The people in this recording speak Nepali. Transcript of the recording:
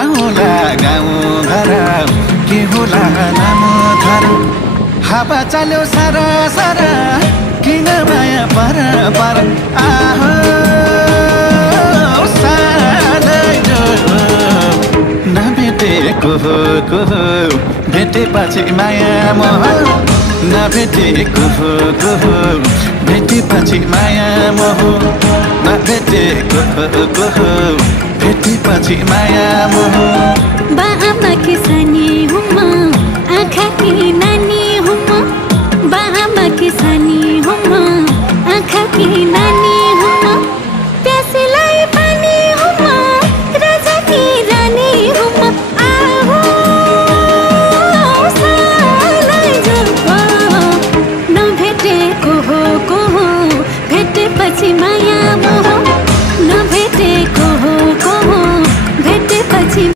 होला गाउँ घर के होला नाम थर हावा चल्यो सारा सारा किन माया पर पर आहो सालैरो नभेटेको को भेटेपछि माया मोह नभेटेको को भेटेपछि माया मोह नभेटेको को भेटेपछि माया मोह